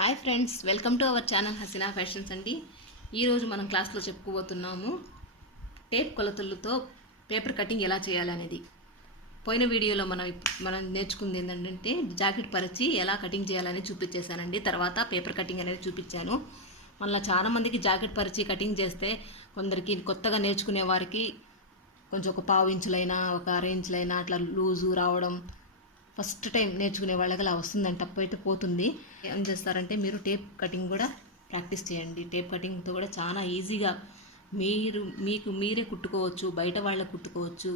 Hi friends, welcome to our channel Haseena fashions అండి. ఈరోజు మనం క్లాస్లో చెప్పుకోబోతున్నాము టేప్ కొలతలతో పేపర్ కటింగ్ ఎలా చేయాలి అనేది. పోయిన వీడియోలో మనం నేర్చుకుంది ఏంటంటే జాకెట్ పరిచి ఎలా కటింగ్ చేయాలని చూపించేశానండి. తర్వాత పేపర్ కటింగ్ అనేది చూపించాను. మళ్ళీ చాలామందికి జాకెట్ పరిచి కటింగ్ చేస్తే కొందరికి కొత్తగా నేర్చుకునే వారికి కొంచెం ఒక 1/2 ఇంచులైనా ఒక 1/2 ఇంచులైనా అట్లా లూజు రావడం, ఫస్ట్ టైం నేర్చుకునే వాళ్ళకి అలా వస్తుందని తప్పు అయితే పోతుంది. ఏం చేస్తారంటే మీరు టేప్ కటింగ్ కూడా ప్రాక్టీస్ చేయండి. టేప్ కటింగ్తో కూడా చాలా ఈజీగా మీకు మీరే కుట్టుకోవచ్చు, బయట వాళ్ళకి కుట్టుకోవచ్చు.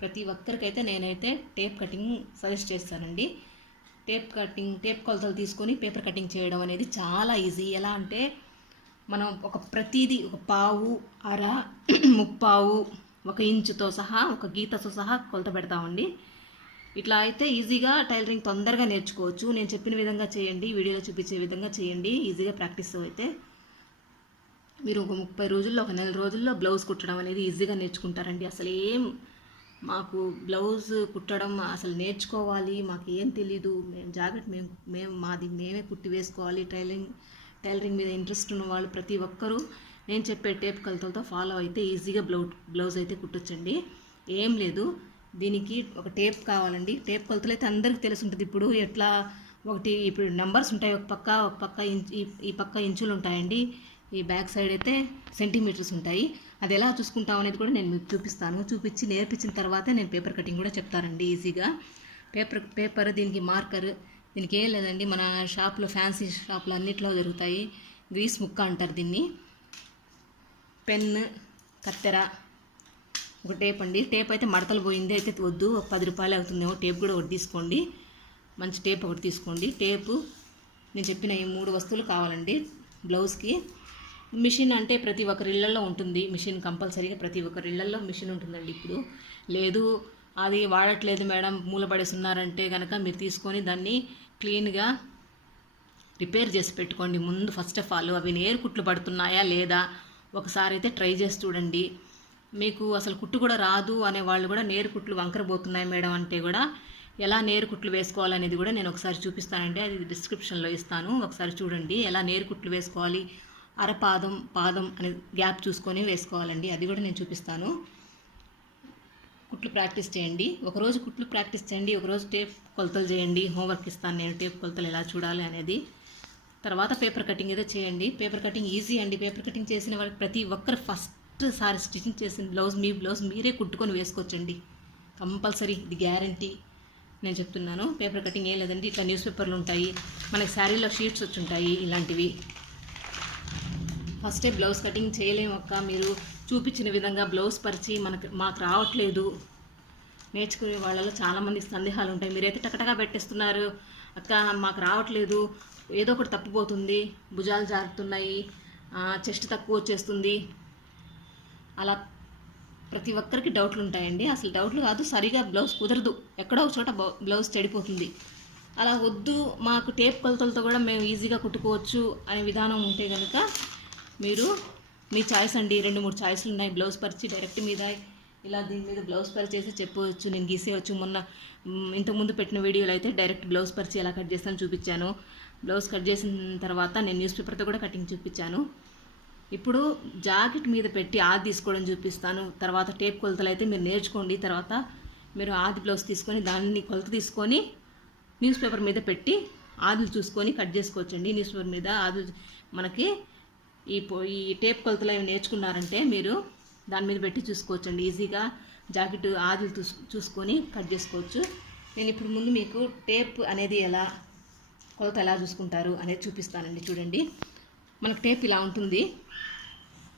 ప్రతి ఒక్కరికైతే నేనైతే టేప్ కటింగ్ సజెస్ట్ చేస్తానండి. టేప్ కొలతలు తీసుకొని పేపర్ కటింగ్ చేయడం అనేది చాలా ఈజీ. ఎలా అంటే మనం ప్రతిదీ ఒక 1/2, 1/2, 3/4, 1 ఇంచుతో సహా, ఒక గీతతో సహా కొలత పెడతామండి. ఇట్లా అయితే ఈజీగా టైలరింగ్ తొందరగా నేర్చుకోవచ్చు. నేను చెప్పిన విధంగా చేయండి, వీడియోలో చూపించే విధంగా చేయండి. ఈజీగా ప్రాక్టీస్ అయితే మీరు ఒక 30 రోజుల్లో, ఒక నెల రోజుల్లో బ్లౌజ్ కుట్టడం అనేది ఈజీగా నేర్చుకుంటారండి. అసలు మాకు బ్లౌజ్ కుట్టడం అసలు నేర్చుకోవాలి, మాకు ఏం తెలీదు, మేము జాకెట్ మేమే కుట్టి వేసుకోవాలి. టైలరింగ్ మీద ఇంట్రెస్ట్ ఉన్న వాళ్ళు ప్రతి ఒక్కరూ నేను చెప్పే టేప్ కొలతలతో ఫాలో అయితే ఈజీగా బ్లౌజ్ అయితే కుట్టొచ్చండి. ఏం లేదు, దీనికి ఒక టేప్ కావాలండి. టేప్ కొలతలు అయితే అందరికీ తెలిసి ఉంటుంది. ఇప్పుడు నెంబర్స్ ఉంటాయి, ఒక పక్క ఈ పక్క ఇంచులు ఉంటాయండి, ఈ బ్యాక్ సైడ్ అయితే సెంటీమీటర్స్ ఉంటాయి. అది ఎలా చూసుకుంటాం అనేది కూడా నేను మీకు చూపించి నేర్పించిన తర్వాతే నేను పేపర్ కటింగ్ కూడా చెప్తానండి ఈజీగా. పేపర్ దీనికి మార్కర్, దీనికి ఏం లేదండి, మన షాప్లో ఫ్యాన్సీ షాప్లో అన్నిట్లో దొరుకుతాయి. గ్రీస్ ముక్క అంటారు దీన్ని. పెన్, కత్తెర, ఒక టేప్ అండి. టేప్ అయితే మడతలు పోయింది అయితే వద్దు, ఒక 10 రూపాయలు అవుతుందేమో. టేప్ కూడా ఒకటి తీసుకోండి, మంచి టేప్ ఒకటి తీసుకోండి. టేపు నేను చెప్పిన ఈ 3 వస్తువులు కావాలండి బ్లౌజ్కి. మిషన్ అంటే ప్రతి ఒక్కరి ఇళ్లలో ఉంటుంది. మిషన్ కంపల్సరీగా ప్రతి ఒక్కరి ఇళ్లలో మిషన్ ఉంటుందండి. ఇప్పుడు లేదు, అది వాడట్లేదు మేడం, మూలపడేస్తున్నారంటే కనుక మీరు తీసుకొని దాన్ని క్లీన్గా రిపేర్ చేసి పెట్టుకోండి. ముందు ఫస్ట్ ఆఫ్ ఆల్ అవి నేరు కుట్లు పడుతున్నాయా లేదా ఒకసారి అయితే ట్రై చేసి చూడండి. మీకు అసలు కుట్టు కూడా రాదు అనే వాళ్ళు కూడా నేరు కుట్లు వంకరబోతున్నాయి మేడం అంటే కూడా ఎలా నేరు కుట్లు వేసుకోవాలనేది కూడా నేను ఒకసారి చూపిస్తానండి. అది డిస్క్రిప్షన్లో ఇస్తాను, ఒకసారి చూడండి. ఎలా నేరు కుట్లు వేసుకోవాలి, పాదం అనే గ్యాప్ చూసుకొని వేసుకోవాలండి, అది కూడా నేను చూపిస్తాను. కుట్లు ప్రాక్టీస్ చేయండి, ఒకరోజు కుట్లు ప్రాక్టీస్ చేయండి, ఒకరోజు టేప్ కొలతలు చేయండి. హోంవర్క్ ఇస్తాను నేను, టేప్ కొలతలు ఎలా చూడాలి అనేది. తర్వాత పేపర్ కటింగ్ అయితే చేయండి. పేపర్ కటింగ్ ఈజీ అండి. పేపర్ కటింగ్ చేసిన వాళ్ళకి ప్రతి ఒక్కరు ఫస్ట్ సారి స్టిచ్చింగ్ చేసిన బ్లౌజ్ మీరే కుట్టుకొని వేసుకోవచ్చండి, కంపల్సరీ. ఇది గ్యారంటీ నేను చెప్తున్నాను. పేపర్ కటింగ్ ఏం లేదండి, ఇట్లా న్యూస్ పేపర్లు ఉంటాయి, మనకి శారీలో షీట్స్ వచ్చి ఉంటాయి ఇలాంటివి. ఫస్టే బ్లౌజ్ కటింగ్ చేయలేము అక్క, మీరు చూపించిన విధంగా బ్లౌజ్ పరిచి మాకు రావట్లేదు. నేర్చుకునే వాళ్ళలో చాలామంది సందేహాలు ఉంటాయి. మీరైతే టకటగా పెట్టేస్తున్నారు, అక్క మాకు రావట్లేదు, ఏదో ఒకటి తప్పిపోతుంది, భుజాలు జారుతున్నాయి, చెస్ట్ తక్కువ వచ్చేస్తుంది, అలా ప్రతి ఒక్కరికి డౌట్లు ఉంటాయండి. అసలు డౌట్లు కాదు, సరిగా బ్లౌజ్ కుదరదు, ఎక్కడో ఒక చోట బ్లౌజ్ చెడిపోతుంది. అలా వద్దు, మాకు టేప్ కొలతలతో కూడా మేము ఈజీగా కుట్టుకోవచ్చు అనే విధానం ఉంటే కనుక మీరు మీ చాయిస్ అండి. 2-3 చాయిస్లు ఉన్నాయి. బ్లౌజ్ పరిచి డైరెక్ట్ మీద ఇలా దీని మీద బ్లౌజ్ పరిచి చేసి చెప్పవచ్చు, నేను గీసేయచ్చు. ఇంతకుముందు పెట్టిన వీడియోలో అయితే డైరెక్ట్ బ్లౌజ్ పరిచి ఎలా కట్ చేస్తాను చూపించాను. బ్లౌజ్ కట్ చేసిన తర్వాత నేను న్యూస్ పేపర్తో కూడా కటింగ్ చూపించాను. ఇప్పుడు జాకెట్ మీద పెట్టి ఆది తీసుకోవడం చూపిస్తాను. తర్వాత టేప్ కొలతలు అయితే మీరు నేర్చుకోండి. తర్వాత మీరు ఆది బ్లౌజ్ తీసుకొని దాన్ని కొలత తీసుకొని న్యూస్ పేపర్ మీద పెట్టి ఆదులు చూసుకొని కట్ చేసుకోవచ్చండి. న్యూస్ పేపర్ మీద ఆదులు మనకి ఈ టేప్ కొలతలు అవి నేర్చుకున్నారంటే మీరు దాని మీద పెట్టి చూసుకోవచ్చండి. ఈజీగా జాకెట్ ఆదులు చూసుకొని కట్ చేసుకోవచ్చు. నేను ఇప్పుడు ముందు మీకు టేప్ అనేది కొలత ఎలా చూసుకుంటారు అనేది చూపిస్తానండి. చూడండి, మనకు టేప్ ఇలా ఉంటుంది.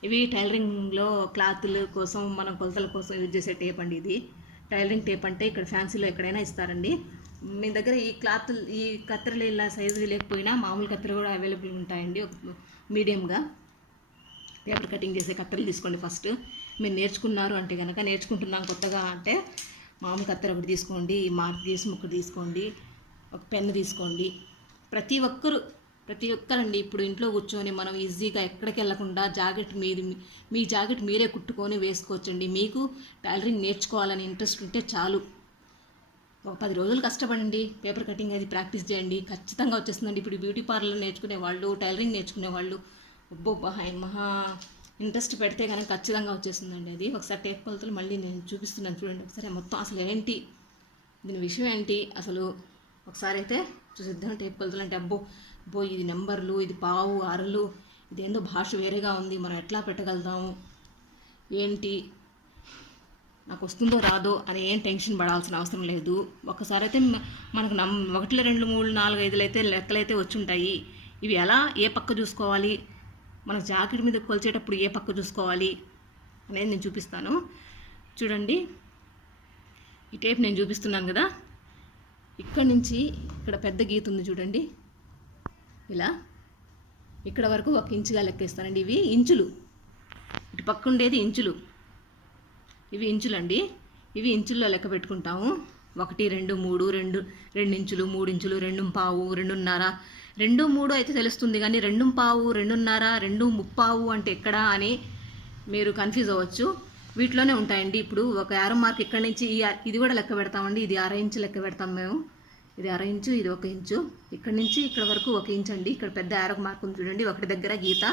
ఇవి టైలరింగ్లో క్లాతుల కోసం, మనం కొలతల కోసం యూజ్ చేసే టేప్ అండి. ఇది టైలరింగ్ టేప్ అంటే ఇక్కడ ఫ్యాన్సీలో ఎక్కడైనా ఇస్తారండి. మీ దగ్గర ఈ కత్తెరలు ఇలా సైజు లేకపోయినా మామూలు కత్తెర కూడా అవైలబుల్ ఉంటాయండి. మీడియంగా పేపర్ కటింగ్ చేసే కత్తెరలు తీసుకోండి. ఫస్ట్ మీరు నేర్చుకున్నారు అంటే కనుక, నేర్చుకుంటున్నాను కొత్తగా అంటే మామూలు కత్తెర ఒకటి తీసుకోండి, గ్రీస్ ముక్క తీసుకోండి, ఒక పెన్ను తీసుకోండి. ప్రతి ఒక్కరండి ఇప్పుడు ఇంట్లో కూర్చొని మనం ఈజీగా ఎక్కడికి వెళ్ళకుండా మీ జాకెట్ మీరే కుట్టుకొని వేసుకోవచ్చండి. మీకు టైలరింగ్ నేర్చుకోవాలని ఇంట్రెస్ట్ ఉంటే చాలు. ఒక 10 రోజులు కష్టపడండి, పేపర్ కటింగ్ అది ప్రాక్టీస్ చేయండి, ఖచ్చితంగా వచ్చేస్తుందండి. ఇప్పుడు బ్యూటీ పార్లర్ నేర్చుకునే వాళ్ళు, టైలరింగ్ నేర్చుకునే వాళ్ళు మహా ఇంట్రెస్ట్ పెడితే కనుక ఖచ్చితంగా వచ్చేస్తుందండి. అది ఒకసారి టేప్ కొలతలు మళ్ళీ నేను చూపిస్తున్నాను చూడండి. ఒకసారి మొత్తం అసలు ఏంటి దీని విషయం ఏంటి అసలు ఒకసారి అయితే చూసిద్దాం. టేప్ కొలతలు అంటే అబ్బో ఇది నెంబర్లు, ఇది పావు, అరలు, ఇదేందో భాష వేరేగా ఉంది, మనం ఎట్లా పెట్టగలుగుతాము, ఏంటి నాకు వస్తుందో రాదో అని ఏం టెన్షన్ పడాల్సిన అవసరం లేదు. ఒకసారి అయితే మనకు 1, 2, 3, 4, 5 అయితే లెక్కలైతే వచ్చి ఉంటాయి. ఇవి ఎలా ఏ పక్క చూసుకోవాలి, మన జాకెట్ మీద కొలిచేటప్పుడు ఏ పక్క చూసుకోవాలి అనేది నేను చూపిస్తాను. చూడండి, ఈ టేప్ నేను చూపిస్తున్నాను కదా, ఇక్కడ నుంచి ఇక్కడ పెద్ద గీత ఉంది చూడండి, ఇలా ఇక్కడ వరకు 1 ఇంచుగా లెక్కేస్తానండి. ఇవి ఇంచులు, ఇటు పక్క ఉండేది ఇంచులు, ఇవి ఇంచులండి. ఇవి ఇంచుల్లో లెక్క పెట్టుకుంటాము. 1, 2, 3, 2 ఇంచులు, 3 ఇంచులు, 2 1/2, 2.5, 2 3 అయితే తెలుస్తుంది, కానీ 2 1/2, 2.5, 2 3/4 అంటే ఎక్కడా అని మీరు కన్ఫ్యూజ్ అవ్వచ్చు. వీటిలోనే ఉంటాయండి. ఇప్పుడు ఒక యారో మార్క్ ఇక్కడ నుంచి ఇది కూడా లెక్క పెడతామండి. ఇది 1/2 ఇంచు లెక్క పెడతాం మేము. ఇది 1/2 ఇంచు, ఇది 1 ఇంచు. ఇక్కడ నుంచి ఇక్కడ వరకు 1 ఇంచు అండి. ఇక్కడ పెద్ద యారో మార్క్ ఉంది చూడండి, ఒకటి దగ్గర గీత,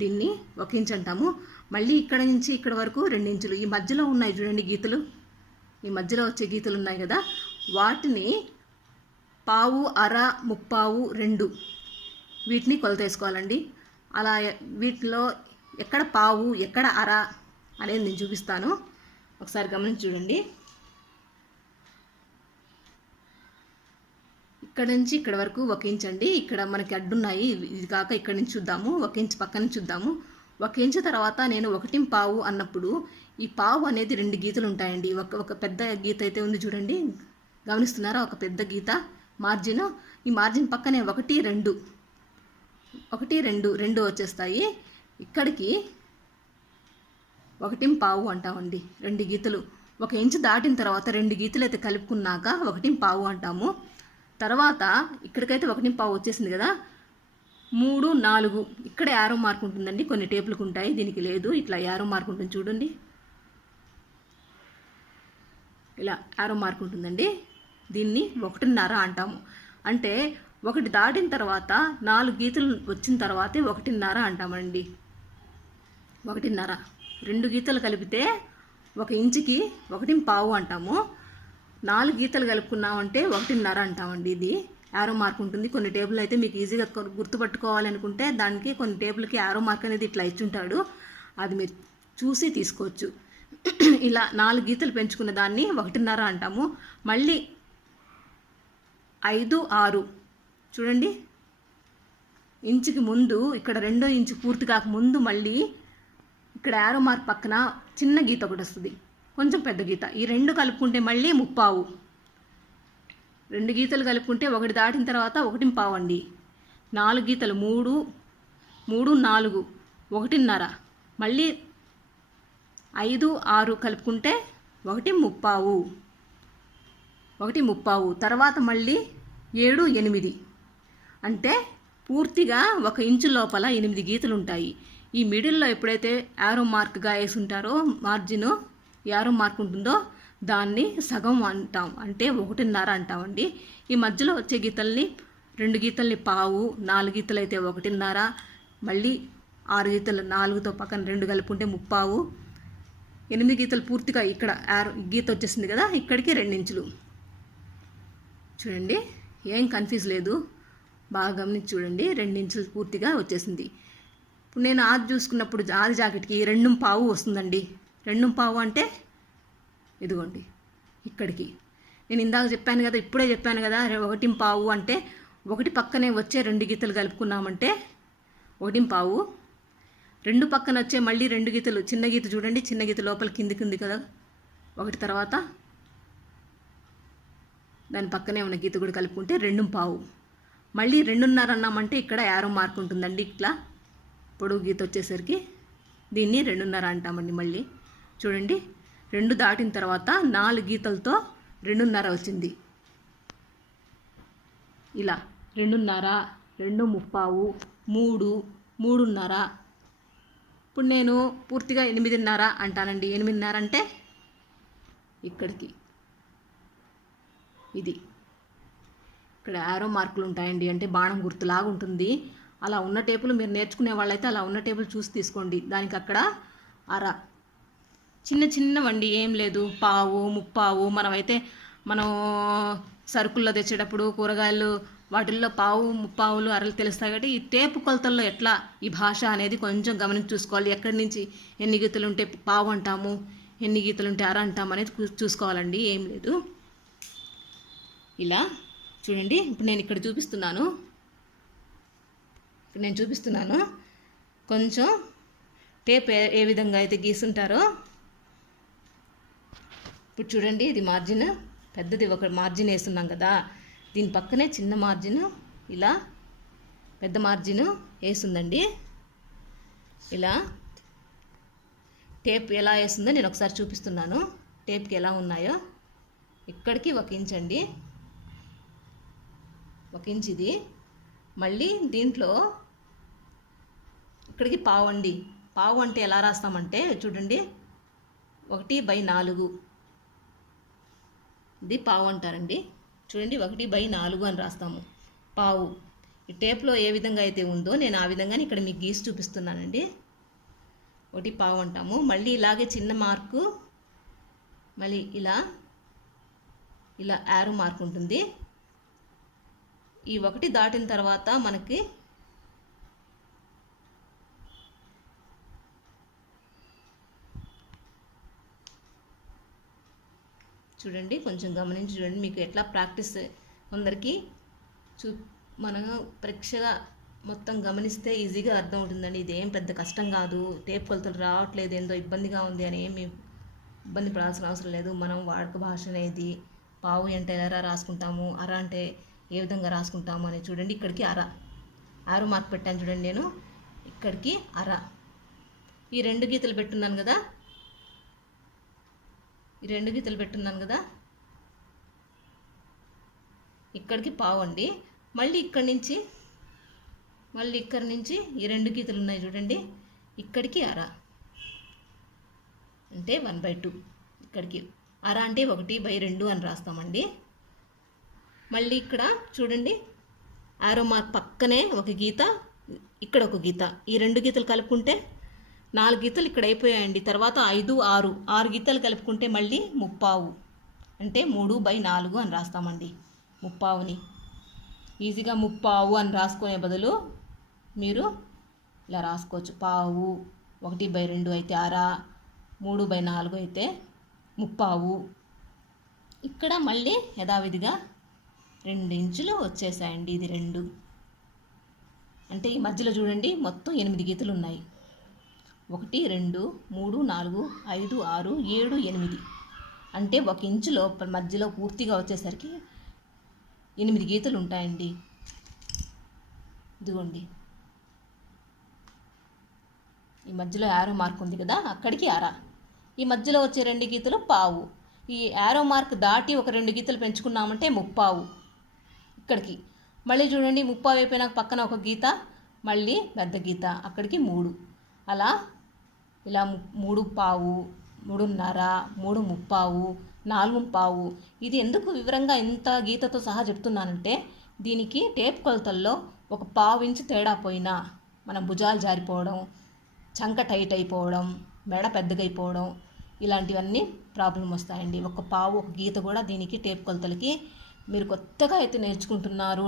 దీన్ని 1 ఇంచు అంటాము. మళ్ళీ ఇక్కడ నుంచి ఇక్కడ వరకు 2 ఇంచులు. ఈ మధ్యలో ఉన్నాయి చూడండి గీతలు, ఈ మధ్యలో వచ్చే గీతలు ఉన్నాయి కదా, వాటిని పావు, అర, ముప్పావు, 2 వీటిని కొలత వేసుకోవాలండి. అలా వీటిలో ఎక్కడ పావు ఎక్కడ అర అనేది నేను చూపిస్తాను, ఒకసారి గమనించి చూడండి. ఇక్కడ నుంచి ఇక్కడ వరకు 1 ఇంచ్ అండి. ఇక్కడ మనకి అడ్డున్నాయి, ఇది కాక ఇక్కడ నుంచి చూద్దాము, 1 ఇంచ్ పక్క నుంచి చూద్దాము. 1 ఇంచు తర్వాత నేను 1.5 అన్నప్పుడు ఈ పావు అనేది 2 గీతలు ఉంటాయండి. ఒక పెద్ద గీత అయితే ఉంది చూడండి, గమనిస్తున్నారా, ఒక పెద్ద గీత మార్జిన్. ఈ మార్జిన్ పక్కనే 1, 2 2 వచ్చేస్తాయి. ఇక్కడికి 1.5 అంటామండి. 2 గీతలు 1 ఇంచు దాటిన తర్వాత 2 గీతలు అయితే కలుపుకున్నాక 1.5 అంటాము. తర్వాత ఇక్కడికైతే 1.5 వచ్చేసింది కదా, 3, 4 ఇక్కడ యారో మార్క్ ఉంటుందండి. కొన్ని టేపులకు ఉంటాయి, దీనికి లేదు. ఇట్లా యారో మార్క్ ఉంటుంది చూడండి, ఇలా యారో మార్క్ ఉంటుందండి. దీన్ని 1.5 అంటాము. అంటే 1 దాటిన తర్వాత 4 గీతలు వచ్చిన తర్వాతే 1.5 అంటామండి. 1.5 2 గీతలు కలిపితే 1 ఇంచుకి 1.5 అంటాము. 4 గీతలు కలుపుకున్నామంటే 1.5 అంటామండి. ఇది యారో మార్క్ ఉంటుంది. కొన్ని టేబుల్ అయితే మీకు ఈజీగా గుర్తుపట్టుకోవాలనుకుంటే దానికి కొన్ని టేబుల్కి యారో మార్క్ అనేది ఇట్లా ఇచ్చుంటాడు, అది మీరు చూసి తీసుకోవచ్చు. ఇలా 4 గీతలు పెంచుకున్న దాన్ని 1.5 అంటాము. మళ్ళీ 5, 6 చూడండి, ఇంచుకి ముందు ఇక్కడ 2 ఇంచు పూర్తి కాక ముందు మళ్ళీ ఇక్కడ యారో మార్క్ పక్కన చిన్న గీత ఒకటి వస్తుంది, కొంచెం పెద్ద గీత. ఈ 2 కలుపుకుంటే మళ్ళీ 3/4. 2 గీతలు కలుపుకుంటే 1 దాటిన తర్వాత 1.5 అండి. 4 గీతలు 3, 4 1.5. మళ్ళీ 5, 6 కలుపుకుంటే 1.3. 1.3 తర్వాత మళ్ళీ 7, 8 అంటే పూర్తిగా 1 ఇంచు లోపల 8 గీతలు ఉంటాయి. ఈ మిడిల్లో ఎప్పుడైతే యారో మార్క్గా వేసి ఉంటారో మార్జిన్ యారో మార్క్ ఉంటుందో దాన్ని సగం అంటాం, అంటే 1.5 అంటామండి. ఈ మధ్యలో వచ్చే గీతల్ని 2 గీతల్ని పావు, 4 గీతలు అయితే 1.5, మళ్ళీ 6 గీతలు 4తో పక్కన 2 కలుపుకుంటే 3/4, 8 గీతలు పూర్తిగా ఇక్కడ గీత వచ్చేసింది కదా, ఇక్కడికి 2 ఇంచులు. చూడండి, ఏం కన్ఫ్యూజ్ లేదు, బాగా గమనించి చూడండి. 2 ఇంచులు పూర్తిగా వచ్చేసింది. ఇప్పుడు నేను ఆది చూసుకున్నప్పుడు ఆది జాకెట్కి 2.5 వస్తుందండి. 2.5 అంటే ఇదిగోండి ఇక్కడికి. నేను ఇందాక చెప్పాను కదా, ఇప్పుడే చెప్పాను కదా, 1.5 అంటే 1 పక్కనే వచ్చే 2 గీతలు కలుపుకున్నామంటే 1.5. 2 పక్కన వచ్చే మళ్ళీ 2 గీతలు, చిన్న గీత చూడండి, చిన్న గీత లోపల కిందికి ఉంది కదా, 1 తర్వాత దాని పక్కనే ఉన్న గీత కూడా కలుపుకుంటే 2.5. మళ్ళీ 2.5 అన్నామంటే ఇక్కడ యారో మార్క్ ఉంటుందండి, ఇట్లా పొడుగు గీత వచ్చేసరికి దీన్ని 2.5 అంటామండి. మళ్ళీ చూడండి, 2 దాటిన తర్వాత 4 గీతలతో 2.5 వచ్చింది. ఇలా 2.5, 2.3, 3, 3.5. ఇప్పుడు నేను పూర్తిగా 8.5 అంటానండి. 8.5 అంటే ఇక్కడికి ఇది ఇక్కడ యారో మార్కులు ఉంటాయండి, అంటే బాణం గుర్తులాగా ఉంటుంది. అలా ఉన్న టేపులు మీరు నేర్చుకునే వాళ్ళైతే అలా ఉన్న టేపులు చూసి తీసుకోండి. దానికి అక్కడ అర చిన్న చిన్నవండి, ఏం లేదు, పావు ముప్పావు. మనం సరుకుల్లో తెచ్చేటప్పుడు కూరగాయలు వాటిల్లో పావు ముప్పావులు అరలు తెలుస్తాయి. కాబట్టి ఈ టేపు కొలతల్లో ఎట్లా ఈ భాష అనేది కొంచెం గమనించి చూసుకోవాలి. ఎక్కడి నుంచి ఎన్ని గీతలు ఉంటే పావు అంటాము, ఎన్ని గీతలు ఉంటే అర అంటాము అనేది చూసుకోవాలండి. ఏం లేదు, ఇలా చూడండి. ఇప్పుడు నేను ఇక్కడ చూపిస్తున్నాను. కొంచెం టేప్ ఏ విధంగా అయితే గీసుంటారో ఇప్పుడు చూడండి. ఇది మార్జిన్ పెద్దది, ఒక మార్జిన్ వేస్తున్నాం కదా, దీని పక్కనే చిన్న మార్జిన్, ఇలా పెద్ద మార్జిన్ వేస్తుందండి. ఇలా టేప్ ఎలా వేస్తుందో నేను ఒకసారి చూపిస్తున్నాను. టేప్కి ఎలా ఉన్నాయో ఇక్కడికి 1 ఇంచ్ అండి, 1 ఇంచ్ ఇది. మళ్ళీ దీంట్లో ఇక్కడికి పావు అండి. పావు అంటే ఎలా రాస్తామంటే చూడండి, 1/4 ఇది పావు అంటారండి. చూడండి, 1/4 అని రాస్తాము పావు. ఈ టేప్లో ఏ విధంగా అయితే ఉందో నేను ఆ విధంగానే ఇక్కడ మీకు గీసి చూపిస్తున్నానండి. 1 పావు అంటాము. మళ్ళీ ఇలాగే చిన్న మార్కు, మళ్ళీ ఇలా యారో మార్క్ ఉంటుంది. ఈ 1 దాటిన తర్వాత మనకి చూడండి, కొంచెం గమనించి చూడండి. మీకు ఎట్లా ప్రాక్టీస్ కొందరికి మనం పరీక్షగా మొత్తం గమనిస్తే ఈజీగా అర్థం అవుతుందండి. ఇదేం పెద్ద కష్టం కాదు. టేప్ కొలతలు రావట్లేదు, ఏందో ఇబ్బందిగా ఉంది అని ఏమి ఇబ్బంది పడాల్సిన అవసరం లేదు. మనం వాడుక భాష అనేది పావు అంటే ఎలా రాసుకుంటాము, అర అంటే ఏ విధంగా రాసుకుంటాము అని చూడండి. ఇక్కడికి ఆరో మార్క్ పెట్టాను చూడండి. నేను ఇక్కడికి అర, ఈ 2 గీతలు పెట్టున్నాను కదా, ఇక్కడికి పావు అండి. మళ్ళీ ఇక్కడి నుంచి ఈ 2 గీతలు ఉన్నాయి చూడండి, ఇక్కడికి అర, అంటే 1/2. ఇక్కడికి అర అంటే 1/2 అని రాస్తామండి. మళ్ళీ ఇక్కడ చూడండి, ఆరో మార్క్ పక్కనే ఒక గీత, ఇక్కడ ఒక గీత, ఈ 2 గీతలు కలుపుకుంటే 4 గీతలు ఇక్కడ అయిపోయాయండి. తర్వాత 5, 6 గీతలు కలుపుకుంటే మళ్ళీ ముప్పావు, అంటే 3/4 అని రాస్తామండి. ముప్పావుని ఈజీగా ముప్పావు అని రాసుకునే బదులు మీరు ఇలా రాసుకోవచ్చు. పావు, 1/2 అయితే అర, 3/4 అయితే ముప్పావు. ఇక్కడ మళ్ళీ యథావిధిగా 2 ఇంచులు వచ్చేసాయండి. ఇది 2 అంటే ఈ మధ్యలో చూడండి మొత్తం 8 గీతలు ఉన్నాయి. 1, 2, 3, 4, 5, 6, 7, 8 అంటే 1 ఇంచు లోపల మధ్యలో పూర్తిగా వచ్చేసరికి 8 గీతలు ఉంటాయండి. ఇదిగోండి, ఈ మధ్యలో యారో మార్క్ ఉంది కదా, అక్కడికి అర, ఈ మధ్యలో వచ్చే 2 గీతలు పావు. ఈ యారో మార్క్ దాటి ఒక 2 గీతలు పెంచుకున్నామంటే ముప్పావు. ఇక్కడికి మళ్ళీ చూడండి, ముప్పావు అయిపోయినాక పక్కన ఒక గీత, మళ్ళీ పెద్ద గీత, అక్కడికి 3. అలా ఇలా 3 పావు, 3:30, 3 ముప్పావు, 4 పావు. ఇది ఎందుకు వివరంగా ఇంత గీతతో సహా చెప్తున్నానంటే, దీనికి టేప్ కొలతల్లో ఒక పావు ఇంచు తేడా పోయినా మన భుజాలు జారిపోవడం, చంక టైట్ అయిపోవడం, మెడ పెద్దగా అయిపోవడం, ఇలాంటివన్నీ ప్రాబ్లం వస్తాయండి. ఒక పావు, ఒక గీత కూడా దీనికి టేప్ కొలతలకి. మీరు కొత్తగా అయితే నేర్చుకుంటున్నారు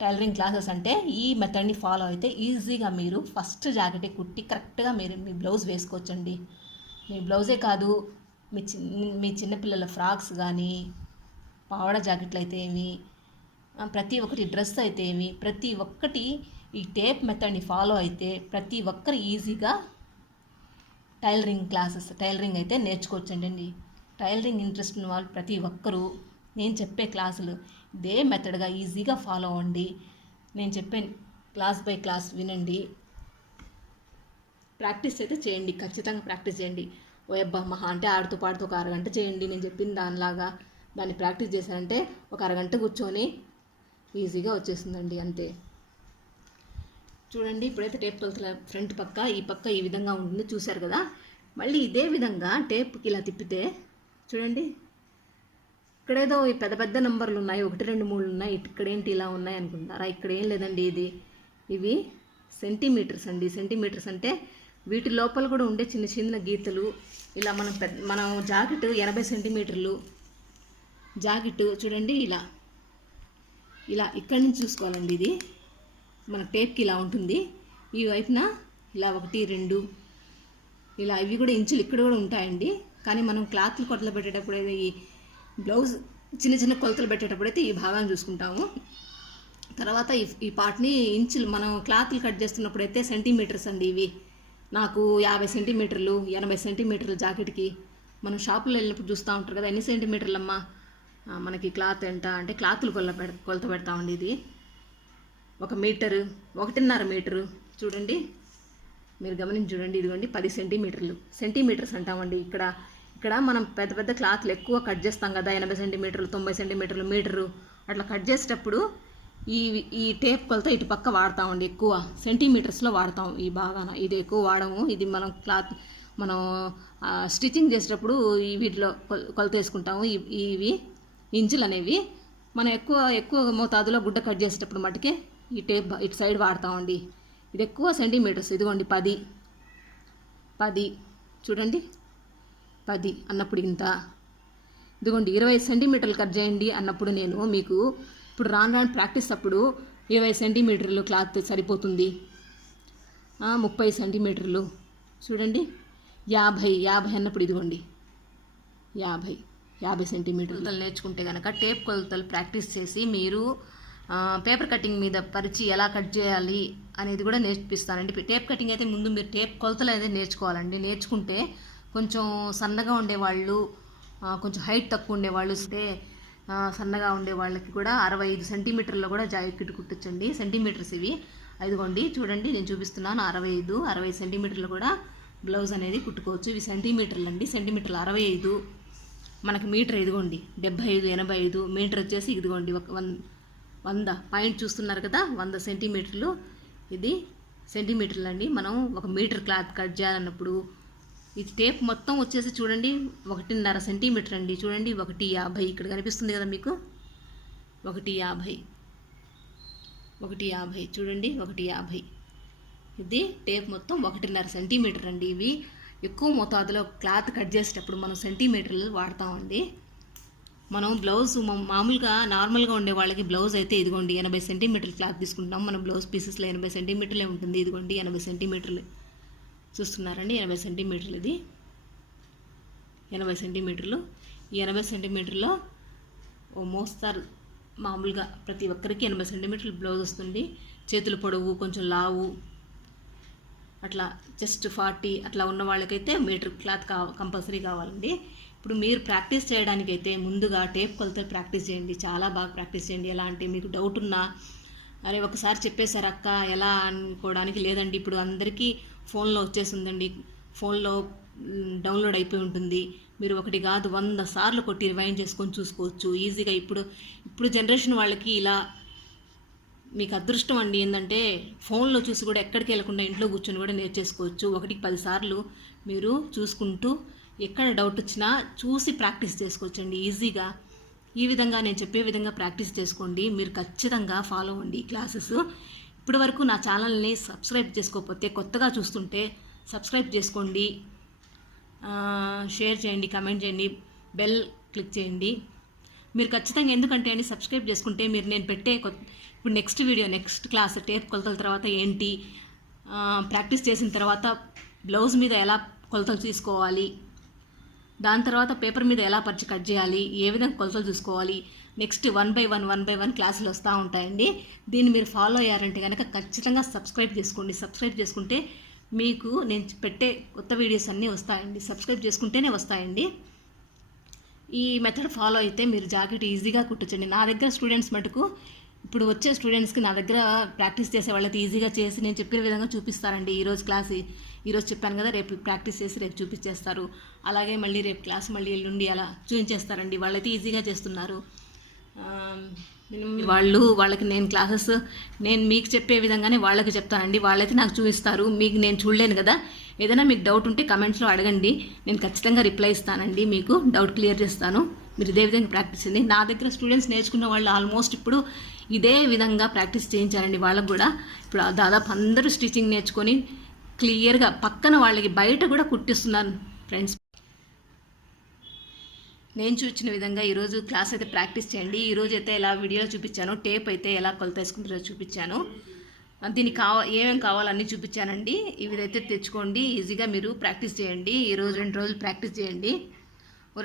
టైలరింగ్ క్లాసెస్ అంటే ఈ మెథడ్ని ఫాలో అయితే ఈజీగా మీరు ఫస్ట్ జాకెట్ కుట్టి కరెక్ట్గా మీరు మీ బ్లౌజ్ వేసుకోవచ్చండి. మీ బ్లౌజే కాదు, మీ చిన్నపిల్లల ఫ్రాక్స్ కానీ, పావడ జాకెట్లు అయితే ఏమి, ప్రతి ఒక్కటి డ్రెస్ అయితే ఏమి, ప్రతి ఒక్కటి ఈ టేప్ మెథడ్ని ఫాలో అయితే ప్రతి ఒక్కరు ఈజీగా టైలరింగ్ అయితే నేర్చుకోవచ్చండి. టైలరింగ్ ఇంట్రెస్ట్ ఉన్న వాళ్ళు ప్రతి ఒక్కరూ నేను చెప్పే క్లాసులు ఇదే మెథడ్గా ఈజీగా ఫాలో అవ్వండి. నేను చెప్పే క్లాస్ బై క్లాస్ వినండి, ప్రాక్టీస్ అయితే చేయండి. ఖచ్చితంగా ప్రాక్టీస్ చేయండి. ఓ అబ్బా మహా అంటే ఆడుతూ పాడుతూ ఒక అరగంట చేయండి. నేను చెప్పిన దాన్ని ప్రాక్టీస్ చేశారంటే ఒక అరగంట కూర్చొని ఈజీగా వచ్చేస్తుందండి, అంతే. చూడండి, ఇప్పుడైతే టేప్ కొలతల ఫ్రంట్ పక్క ఈ పక్క ఈ విధంగా ఉంటుంది చూశారు కదా. మళ్ళీ ఇదే విధంగా టేప్కి ఇలా తిప్పితే చూడండి, ఇక్కడేదో ఈ పెద్ద పెద్ద నెంబర్లు ఉన్నాయి, 1 2 3 ఉన్నాయి, ఇక్కడేంటి ఇలా ఉన్నాయి అనుకుంటారా? ఇక్కడ ఏం లేదండి, ఇవి సెంటీమీటర్స్ అండి. సెంటీమీటర్స్ అంటే వీటి లోపల కూడా ఉండే చిన్న చిన్న గీతలు. ఇలా మనం జాకెట్ 80 సెంటీమీటర్లు జాకెట్ చూడండి, ఇలా ఇక్కడి నుంచి చూసుకోవాలండి. ఇది మన టేప్కి ఇలా ఉంటుంది. ఈ వైపున ఇలా 1 2 ఇలా ఇవి కూడా ఇంచులు ఇక్కడ కూడా ఉంటాయండి. కానీ మనం క్లాత్లు కొలతలు పెట్టేటప్పుడు అయితే ఈ బ్లౌజ్ చిన్న చిన్న కొలతలు పెట్టేటప్పుడు అయితే ఈ భాగాన్ని చూసుకుంటాము. తర్వాత ఈ పార్ట్ని ఇంచులు మనం క్లాత్లు కట్ చేస్తున్నప్పుడు అయితే సెంటీమీటర్స్ అండి. ఇవి నాకు 50 సెంటీమీటర్లు 80 సెంటీమీటర్లు జాకెట్కి మనం షాపులో వెళ్ళినప్పుడు చూస్తూ ఉంటారు కదా, ఎన్ని సెంటీమీటర్లు అమ్మా మనకి క్లాత్ ఎంత అంటే క్లాత్లు కొలత పెడతామండి. ఇది 1 మీటరు 1.5 మీటరు చూడండి, మీరు గమనించి చూడండి. ఇదిగోండి 10 సెంటీమీటర్లు. సెంటీమీటర్స్ అంటామండి. ఇక్కడ మనం పెద్ద పెద్ద క్లాత్లు ఎక్కువ కట్ చేస్తాం కదా, 80 సెంటీమీటర్లు 90 సెంటీమీటర్లు మీటరు అట్లా కట్ చేసేటప్పుడు ఈ టేప్ కొలత ఇటు పక్క వాడతామండి. ఎక్కువ సెంటీమీటర్స్లో వాడతాం ఈ భాగాన. ఇది ఎక్కువ వాడము. ఇది మనం స్టిచ్చింగ్ చేసేటప్పుడు వీటిలో కొలత వేసుకుంటాము. ఇవి ఇంచులు అనేవి మనం ఎక్కువ మోతాదులో గుడ్డ కట్ చేసేటప్పుడు మటుకే ఈ టేప్ ఇటు సైడ్ వాడతామండి. ఇది ఎక్కువ సెంటీమీటర్స్. ఇదిగోండి 10 చూడండి, 10 అన్నప్పుడు ఇంత. ఇదిగోండి 20 సెంటీమీటర్లు కట్ చేయండి అన్నప్పుడు నేను మీకు ఇప్పుడు రాను ప్రాక్టీస్ అప్పుడు 20 సెంటీమీటర్లు క్లాత్ సరిపోతుంది. 30 సెంటీమీటర్లు చూడండి, 50 అన్నప్పుడు ఇదిగోండి 50 సెంటీమీటర్లు నేర్చుకుంటే కనుక టేప్ కొలతలు ప్రాక్టీస్ చేసి మీరు పేపర్ కటింగ్ మీద పరిచి ఎలా కట్ చేయాలి అనేది కూడా నేర్పిస్తానండి. టేప్ కటింగ్ అయితే ముందు మీరు టేప్ కొలతలు అనేది నేర్చుకోవాలండి. నేర్చుకుంటే కొంచెం సన్నగా ఉండేవాళ్ళు, కొంచెం హైట్ తక్కువ ఉండేవాళ్ళు, సన్నగా ఉండే వాళ్ళకి కూడా 65 సెంటీమీటర్లో కూడా జాకెట్ కుట్టచ్చండి. సెంటీమీటర్స్ ఇవి. ఇదిగోండి చూడండి, నేను చూపిస్తున్నాను. 60 సెంటీమీటర్లు కూడా బ్లౌజ్ అనేది కుట్టుకోవచ్చు. ఇవి సెంటీమీటర్లు అండి. సెంటీమీటర్లు 65 మనకి మీటర్ ఇదిగోండి 75 85 మీటర్ వచ్చేసి ఇదిగోండి 100 పాయింట్ చూస్తున్నారు కదా, 100 సెంటీమీటర్లు. ఇది సెంటీమీటర్లు అండి. మనం 1 మీటర్ క్లాత్ కట్ చేయాలన్నప్పుడు ఈ టేప్ మొత్తం వచ్చేసి చూడండి 1.5 సెంటీమీటర్ అండి. చూడండి 1.50 ఇక్కడ కనిపిస్తుంది కదా మీకు, 1.50 చూడండి 1.50. ఇది టేప్ మొత్తం 1.5 సెంటీమీటర్ అండి. ఇవి ఎక్కువ మోతాదులో క్లాత్ కట్ చేసేటప్పుడు మనం సెంటీమీటర్లు వాడతామండి. మనం బ్లౌజ్ మామూలుగా నార్మల్గా ఉండే వాళ్ళకి బ్లౌజ్ అయితే ఇదిగోండి 80 సెంటీమీటర్లు క్లాత్ తీసుకుంటాం. మన బ్లౌజ్ పీసెస్లో 80 సెంటీమీటర్లే ఉంటుంది. ఇదిగోండి 80 సెంటీమీటర్లు చూస్తున్నారండి, 80 సెంటీమీటర్లు. ఇది 80 సెంటీమీటర్లు. ఈ 80 సెంటీమీటర్లో ఓ మోస్తారు మామూలుగా ప్రతి ఒక్కరికి 80 సెంటీమీటర్లు బ్లౌజ్ వస్తుంది. చేతులు పొడవు కొంచెం లావు అట్లా జస్ట్ 40 అట్లా ఉన్న వాళ్ళకైతే మీటర్ క్లాత్ కంపల్సరీ కావాలండి. ఇప్పుడు మీరు ప్రాక్టీస్ చేయడానికైతే ముందుగా టేప్ కొలతలు ప్రాక్టీస్ చేయండి. చాలా బాగా ప్రాక్టీస్ చేయండి. ఎలా అంటే మీకు డౌట్ ఉన్నా, అరే ఒకసారి చెప్పేశారు అక్క ఎలా అనుకోవడానికి లేదండి. ఇప్పుడు అందరికీ ఫోన్లో వచ్చేసిందండి, ఫోన్లో డౌన్లోడ్ అయిపోయి ఉంటుంది. మీరు 1 కాదు 100 సార్లు కొట్టి రివైండ్ చేసుకొని చూసుకోవచ్చు ఈజీగా. ఇప్పుడు జనరేషన్ వాళ్ళకి ఇలా మీకు అదృష్టం అండి. ఏంటంటే ఫోన్లో చూసి కూడా ఎక్కడికి వెళ్ళకుండా ఇంట్లో కూర్చొని కూడా నేర్చేసుకోవచ్చు. 1కి 10 సార్లు మీరు చూసుకుంటూ ఎక్కడ డౌట్ వచ్చినా చూసి ప్రాక్టీస్ చేసుకోవచ్చండి ఈజీగా. ఈ విధంగా నేను చెప్పే విధంగా ప్రాక్టీస్ చేసుకోండి. మీరు ఖచ్చితంగా ఫాలో అవ్వండి క్లాసెస్. ఇప్పటి వరకు నా ఛానల్ని సబ్స్క్రైబ్ చేసుకోకపోతే, కొత్తగా చూస్తుంటే సబ్స్క్రైబ్ చేసుకోండి, షేర్ చేయండి, కామెంట్ చేయండి, బెల్ క్లిక్ చేయండి. మీరు ఖచ్చితంగా ఎందుకంటే అండి సబ్స్క్రైబ్ చేసుకుంటే మీరు నేను పెట్టే ఇప్పుడు నెక్స్ట్ క్లాస్ టేప్ కొలతల తర్వాత ఏంటి, ప్రాక్టీస్ చేసిన తర్వాత బ్లౌజ్ మీద ఎలా కొలతలు తీసుకోవాలి, దాని తర్వాత పేపర్ మీద ఎలా పరిచి కట్ చేయాలి, ఏ విధంగా కొలతలు చూసుకోవాలి, నెక్స్ట్ 1 by 1 క్లాసులు వస్తూ ఉంటాయండి. దీన్ని మీరు ఫాలో అయ్యారంటే కనుక ఖచ్చితంగా సబ్స్క్రైబ్ చేసుకోండి. సబ్స్క్రైబ్ చేసుకుంటే మీకు నేను పెట్టే కొత్త వీడియోస్ అన్నీ వస్తాయండి. సబ్స్క్రైబ్ చేసుకుంటేనే వస్తాయండి. ఈ మెథడ్ ఫాలో అయితే మీరు జాకెట్ ఈజీగా కుట్టచ్చండి. నా దగ్గర స్టూడెంట్స్ మటుకు ఇప్పుడు వచ్చే స్టూడెంట్స్కి నా దగ్గర ప్రాక్టీస్ చేసే వాళ్ళకి ఈజీగా చేసి నేను చెప్పిన విధంగా చూపిస్తారండి. ఈరోజు చెప్పాను కదా, రేపు ప్రాక్టీస్ చేసి రేపు చూపించేస్తారు. అలాగే మళ్ళీ రేపు క్లాస్ మళ్ళీ ఎల్లుండి అలా చూపించేస్తారండి. వాళ్ళైతే ఈజీగా చేస్తున్నారు. వాళ్ళకి నేను క్లాసెస్ నేను మీకు చెప్పే విధంగానే వాళ్ళకి చెప్తానండి. వాళ్ళైతే నాకు చూపిస్తారు. మీకు నేను చూడలేను కదా. ఏదైనా మీకు డౌట్ ఉంటే కమెంట్స్లో అడగండి, నేను ఖచ్చితంగా రిప్లై ఇస్తానండి. మీకు డౌట్ క్లియర్ చేస్తాను. మీరు ఇదే విధంగా ప్రాక్టీస్ చేయండి. నా దగ్గర స్టూడెంట్స్ నేర్చుకున్న వాళ్ళు ఆల్మోస్ట్ ఇప్పుడు ఇదే విధంగా ప్రాక్టీస్ చేయించారండి. వాళ్ళకు కూడా ఇప్పుడు దాదాపు అందరూ స్టిచ్చింగ్ నేర్చుకొని క్లియర్గా పక్కన వాళ్ళకి బయట కూడా కుట్టిస్తున్నారు ఫ్రెండ్స్. నేను చూసిన విధంగా ఈరోజు క్లాస్ అయితే ప్రాక్టీస్ చేయండి. ఈరోజు అయితే ఎలా వీడియోలో చూపించాను, టేప్ అయితే ఎలా కొలత వేసుకుంటారో చూపించాను. దీనికి ఏమేమి కావాలన్నీ చూపించానండి. ఇవిదైతే తెచ్చుకోండి, ఈజీగా మీరు ప్రాక్టీస్ చేయండి. ఈరోజు 2 రోజులు ప్రాక్టీస్ చేయండి.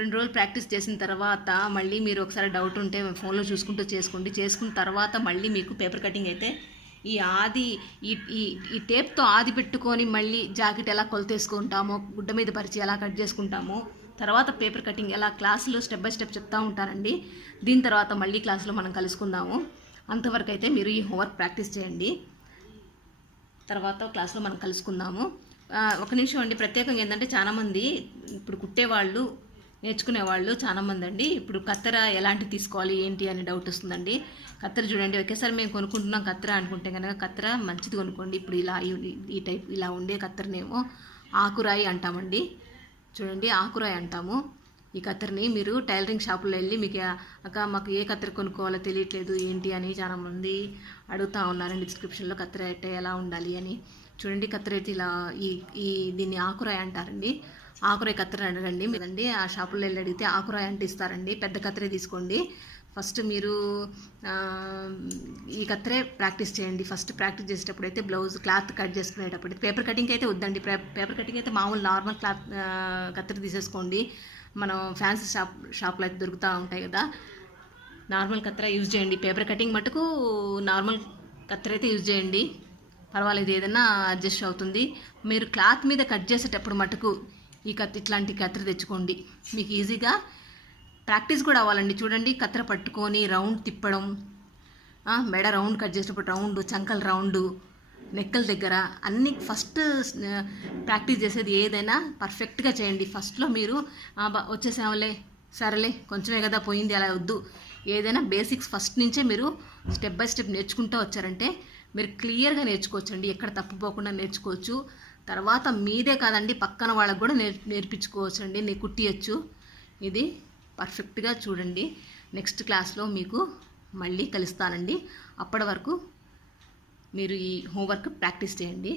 2 రోజులు ప్రాక్టీస్ చేసిన తర్వాత మళ్ళీ మీరు ఒకసారి డౌట్ ఉంటే ఫోన్లో చూసుకుంటూ చేసుకోండి. చేసుకున్న తర్వాత మళ్ళీ మీకు పేపర్ కటింగ్ అయితే ఈ టేప్తో ఆది పెట్టుకొని మళ్ళీ జాకెట్ ఎలా కొలత వేసుకుంటామో, గుడ్డ మీద పరిచి ఎలా కట్ చేసుకుంటామో, తర్వాత పేపర్ కటింగ్ ఎలా క్లాసులో స్టెప్ బై స్టెప్ చెప్తూ ఉంటారండి. దీని తర్వాత మళ్ళీ క్లాసులో మనం కలుసుకుందాము. అంతవరకు అయితే మీరు ఈ హోంవర్క్ ప్రాక్టీస్ చేయండి. తర్వాత క్లాస్లో మనం కలుసుకుందాము. ఒక నిమిషం అండి, ప్రత్యేకంగా ఏంటంటే చాలామంది ఇప్పుడు కుట్టేవాళ్ళు నేర్చుకునేవాళ్ళు చాలామంది అండి ఇప్పుడు కత్తెర ఎలాంటి తీసుకోవాలి ఏంటి అని డౌట్ వస్తుందండి. కత్తెర చూడండి, ఒకేసారి మేము కొనుక్కుంటున్నాం కత్తెర అనుకుంటే కనుక కత్తెర మంచిది కొనుక్కోండి. ఇప్పుడు ఈ టైప్ ఇలా ఉండే కత్తెరనేమో ఆకురాయి అంటామండి. చూడండి, ఆకురాయి అంటాము. ఈ కత్తెరని మీరు టైలరింగ్ షాపులో వెళ్ళి మీకు అక్క మాకు ఏ కత్తెర కొనుక్కోవాలో తెలియట్లేదు ఏంటి అని చాలామంది అడుగుతూ ఉన్నారండి డిస్క్రిప్షన్లో కత్తెర అయితే ఎలా ఉండాలి అని. చూడండి, కత్తెర అయితే ఇలా దీన్ని ఆకురాయి అంటారండి. ఆకురాయి కత్తెర అడగండి మీరండి, ఆ షాపులో వెళ్ళి అడిగితే ఆకురాయి అంటే ఇస్తారండి. పెద్ద కత్తెరే తీసుకోండి. ఫస్ట్ మీరు ఈ కత్తెరే ప్రాక్టీస్ చేయండి. ఫస్ట్ ప్రాక్టీస్ చేసేటప్పుడు అయితే బ్లౌజ్ క్లాత్ కట్ చేసుకునేటప్పుడు పేపర్ కటింగ్ అయితే వద్దండి. పేపర్ కటింగ్ అయితే మామూలు నార్మల్ క్లాత్ కత్తెర తీసేసుకోండి. మనం ఫ్యాన్సీ షాప్లో అయితే దొరుకుతూ ఉంటాయి కదా, నార్మల్ కత్తెర యూజ్ చేయండి. పేపర్ కటింగ్ మటుకు నార్మల్ కత్తెర అయితే యూజ్ చేయండి, పర్వాలేదు, ఏదైనా అడ్జస్ట్ అవుతుంది. మీరు క్లాత్ మీద కట్ చేసేటప్పుడు మటుకు ఇట్లాంటి కత్తెర తెచ్చుకోండి. మీకు ఈజీగా ప్రాక్టీస్ కూడా అవ్వాలండి. చూడండి, కత్తెర పట్టుకొని రౌండ్ తిప్పడం, మెడ రౌండ్ కట్ చేసేటప్పుడు రౌండ్, చంకల రౌండ్, నెక్కల దగ్గర అన్నీ ఫస్ట్ ప్రాక్టీస్ చేసేది ఏదైనా పర్ఫెక్ట్గా చేయండి. ఫస్ట్లో మీరు వచ్చేసామలే సరేలే కొంచెమే కదా పోయింది అలా వద్దు. ఏదైనా బేసిక్స్ ఫస్ట్ నుంచే మీరు స్టెప్ బై స్టెప్ నేర్చుకుంటూ వచ్చారంటే మీరు క్లియర్గా నేర్చుకోవచ్చండి. ఎక్కడ తప్పుపోకుండా నేర్చుకోవచ్చు. తర్వాత మీదే కాదండి, పక్కన వాళ్ళకు కూడా నేర్పించుకోవచ్చు అండి, కుట్టియచ్చు. ఇది పర్ఫెక్ట్గా చూడండి. నెక్స్ట్ క్లాస్లో మీకు మళ్ళీ కలుస్తానండి. అప్పటి వరకు మీరు ఈ హోంవర్క్ ప్రాక్టీస్ చేయండి.